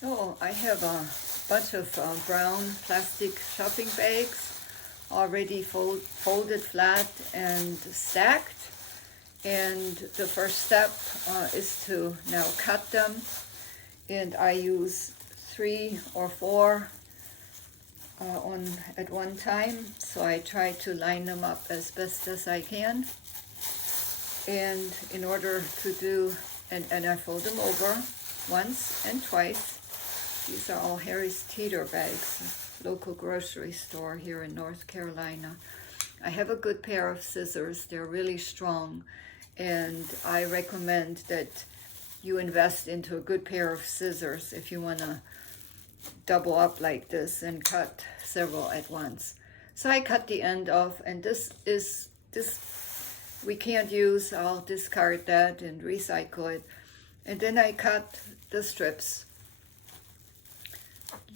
So I have a bunch of brown plastic shopping bags already folded flat and stacked. And the first step is to now cut them. And I use 3 or 4 at one time. So I try to line them up as best as I can. And in order to do, and I fold them over once and twice. These are all Harry's Teeter bags, local grocery store here in North Carolina. I have a good pair of scissors. They're really strong, and I recommend that you invest into a good pair of scissors if you want to double up like this and cut several at once. So I cut the end off, and this we can't use. I'll discard that and recycle it. And then I cut the strips.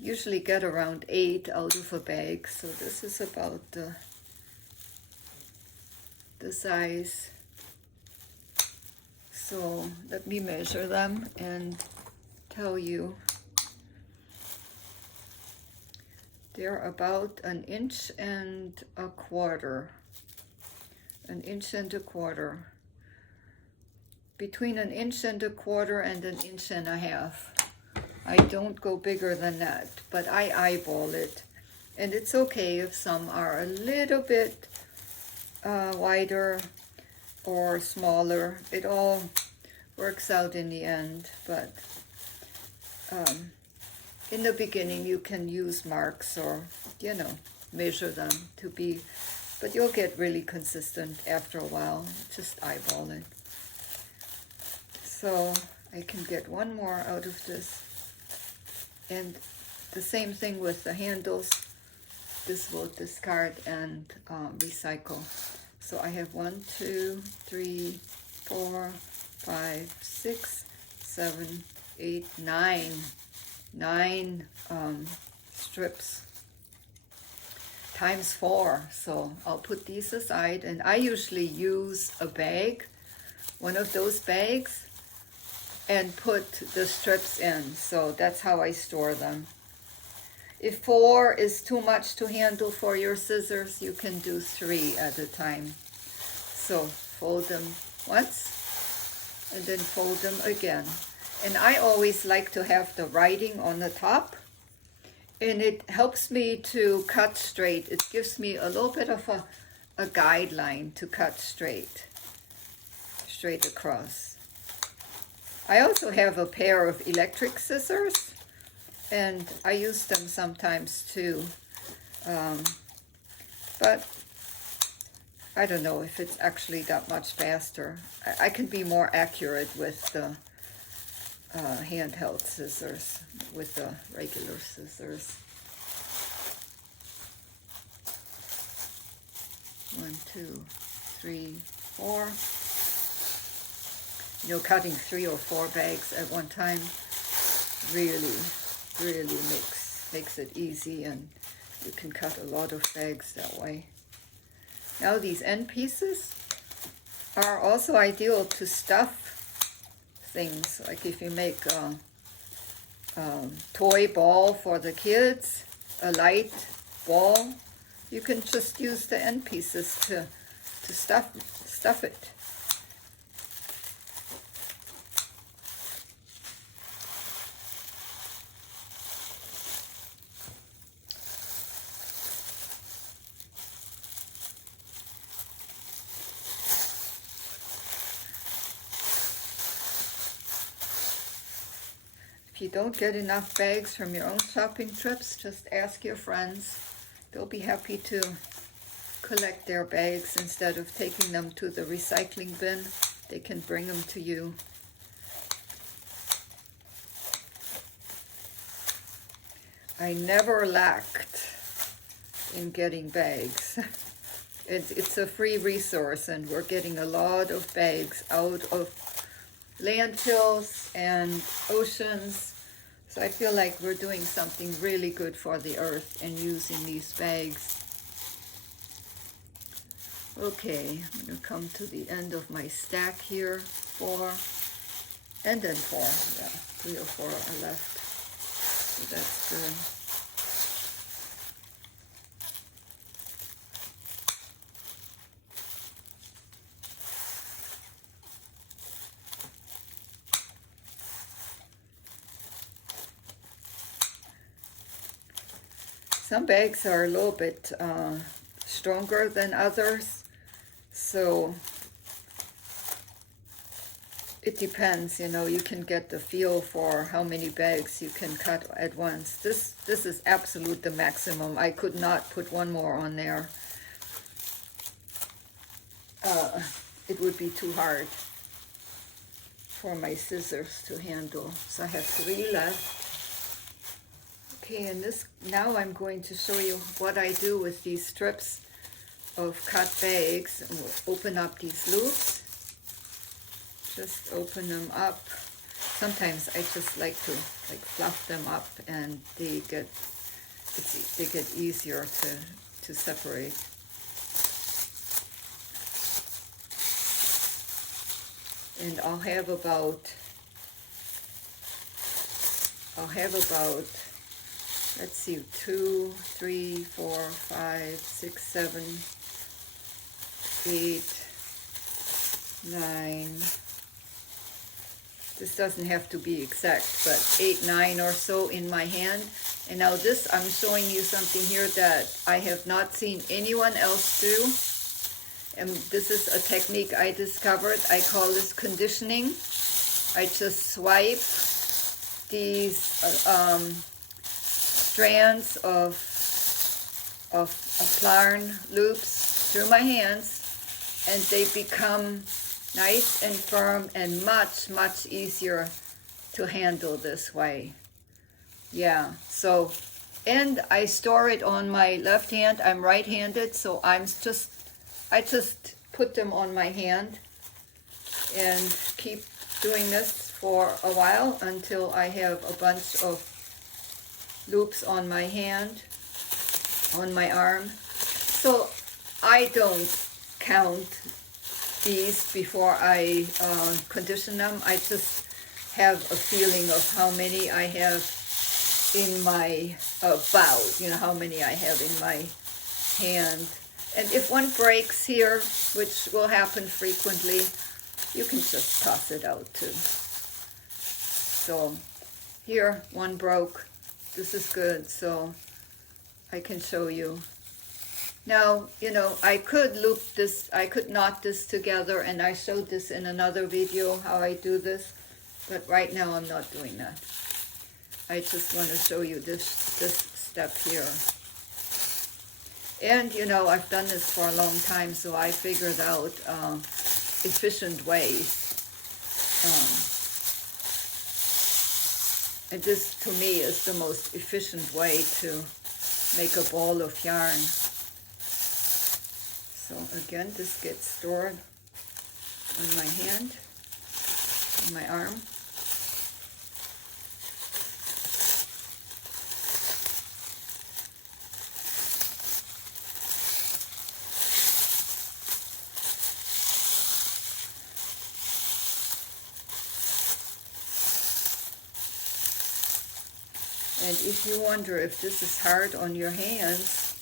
Usually get around 8 out of a bag, so this is about the size. So let me measure them and tell you. They're about 1 inch and a quarter. 1 inch and a quarter. Between 1 inch and a quarter and 1.5 inches. I don't go bigger than that, but I eyeball it. And it's okay if some are a little bit wider or smaller. It all works out in the end, but in the beginning you can use marks or, measure them to be, but you'll get really consistent after a while. Just eyeball it. So I can get one more out of this. And the same thing with the handles. This will discard and recycle. So I have 1, 2, 3, 4, 5, 6, 7, 8, 9. 9 strips times 4. So I'll put these aside, and I usually use a bag, one of those bags, and put the strips in. So that's how I store them. If 4 is too much to handle for your scissors, you can do 3 at a time. So fold them once and then fold them again. And I always like to have the writing on the top, and it helps me to cut straight. It gives me a little bit of a guideline to cut straight across. I also have a pair of electric scissors, and I use them sometimes too. But I don't know if it's actually that much faster. I can be more accurate with the handheld scissors, with the regular scissors. 1, 2, 3, 4. Cutting 3 or 4 bags at one time really makes it easy, and you can cut a lot of bags that way. Now these end pieces are also ideal to stuff things, like if you make a toy ball for the kids, a light ball, you can just use the end pieces to stuff it. If you don't get enough bags from your own shopping trips, just ask your friends. They'll be happy to collect their bags instead of taking them to the recycling bin. They can bring them to you. I never lacked in getting bags. It's a free resource, and we're getting a lot of bags out of landfills and oceans. So I feel like we're doing something really good for the earth and using these bags. Okay, I'm going to come to the end of my stack here. 4 and then 4. Yeah, 3 or 4 are left. So that's good. Some bags are a little bit stronger than others, so it depends, you know, you can get the feel for how many bags you can cut at once. This is absolute the maximum. I could not put one more on there. It would be too hard for my scissors to handle. So I have 3 left. Okay, and this, now I'm going to show you what I do with these strips of cut bags. And we'll open up these loops. Just open them up. Sometimes I just like to fluff them up, and they get easier to separate. And I'll have about let's see, 2, 3, 4, 5, 6, 7, 8, 9. This doesn't have to be exact, but 8, 9 or so in my hand. And now this, I'm showing you something here that I have not seen anyone else do. And this is a technique I discovered. I call this conditioning. I just swipe these strands of Plarn loops through my hands, and they become nice and firm and much, much easier to handle this way. Yeah, so, and I store it on my left hand. I'm right-handed, so I just put them on my hand and keep doing this for a while until I have a bunch of loops on my hand, on my arm. So I don't count these before I condition them. I just have a feeling of how many I have in my bout, you know, how many I have in my hand. And if one breaks here, which will happen frequently, you can just toss it out too. So here, one broke. This is good, so I can show you. Now, you know, I could loop this, I could knot this together, and I showed this in another video, how I do this, but right now I'm not doing that. I just want to show you this step here. And, you know, I've done this for a long time, so I figured out efficient ways. And this, to me, is the most efficient way to make a ball of yarn. So again, this gets stored on my hand, on my arm. And if you wonder if this is hard on your hands,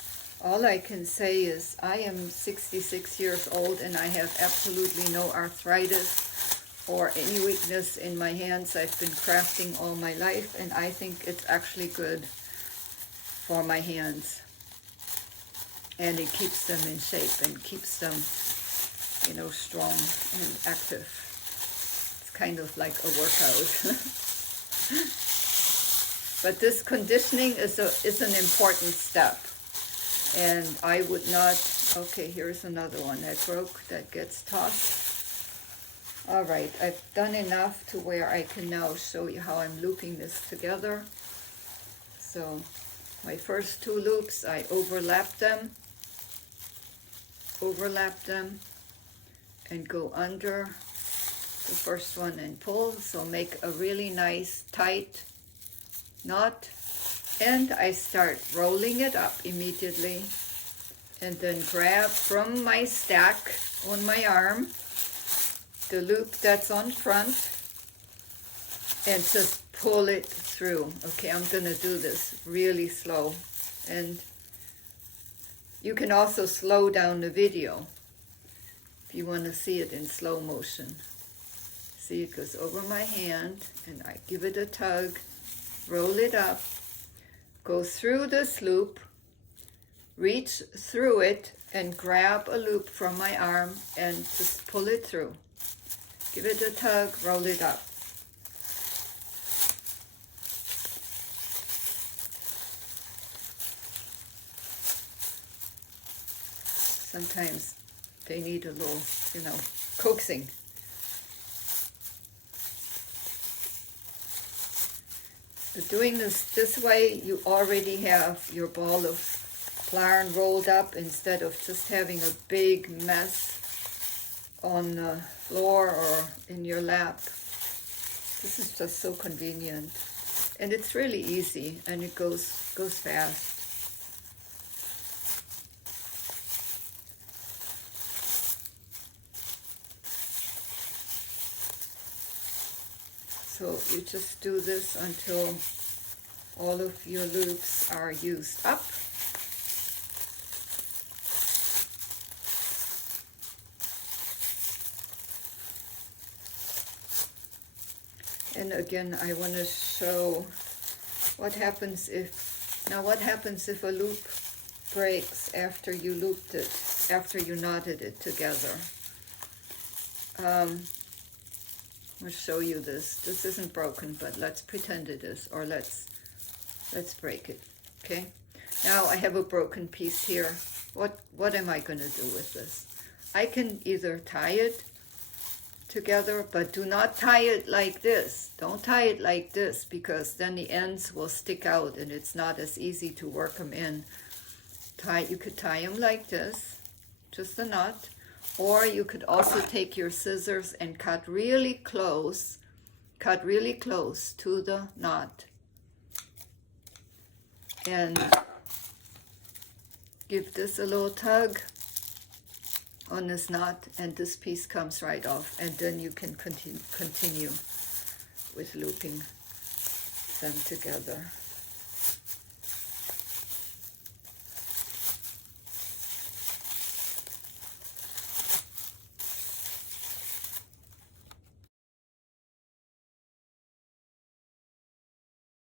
all I can say is I am 66 years old and I have absolutely no arthritis or any weakness in my hands. I've been crafting all my life, and I think it's actually good for my hands. And it keeps them in shape and keeps them, you know, strong and active. It's kind of like a workout. But this conditioning is an important step. And I would not, okay, here's another one that broke, that gets tossed. All right, I've done enough to where I can now show you how I'm looping this together. So my first 2 loops, I overlap them, and go under the first one and pull. So make a really nice tight knot. And I start rolling it up immediately, and then grab from my stack on my arm the loop that's on front and just pull it through. Okay, I'm gonna do this really slow, and you can also slow down the video if you want to see it in slow motion. See, it goes over my hand, and I give it a tug, roll it up, go through this loop, reach through it, and grab a loop from my arm and just pull it through. Give it a tug, roll it up. Sometimes they need a little, coaxing. But doing this way, you already have your ball of Plarn rolled up instead of just having a big mess on the floor or in your lap. This is just so convenient, and it's really easy, and it goes fast. So you just do this until all of your loops are used up. And again, I want to show what happens if a loop breaks after you looped it, after you knotted it together. I'll show you this. This isn't broken, but let's pretend it is, or let's break it. Okay. Now I have a broken piece here. What am I going to do with this? I can either tie it together, but do not tie it like this. Don't tie it like this, because then the ends will stick out and it's not as easy to work them in. You could tie them like this, just a knot, or you could also take your scissors and cut really close to the knot, and give this a little tug on this knot, and this piece comes right off, and then you can continue with looping them together.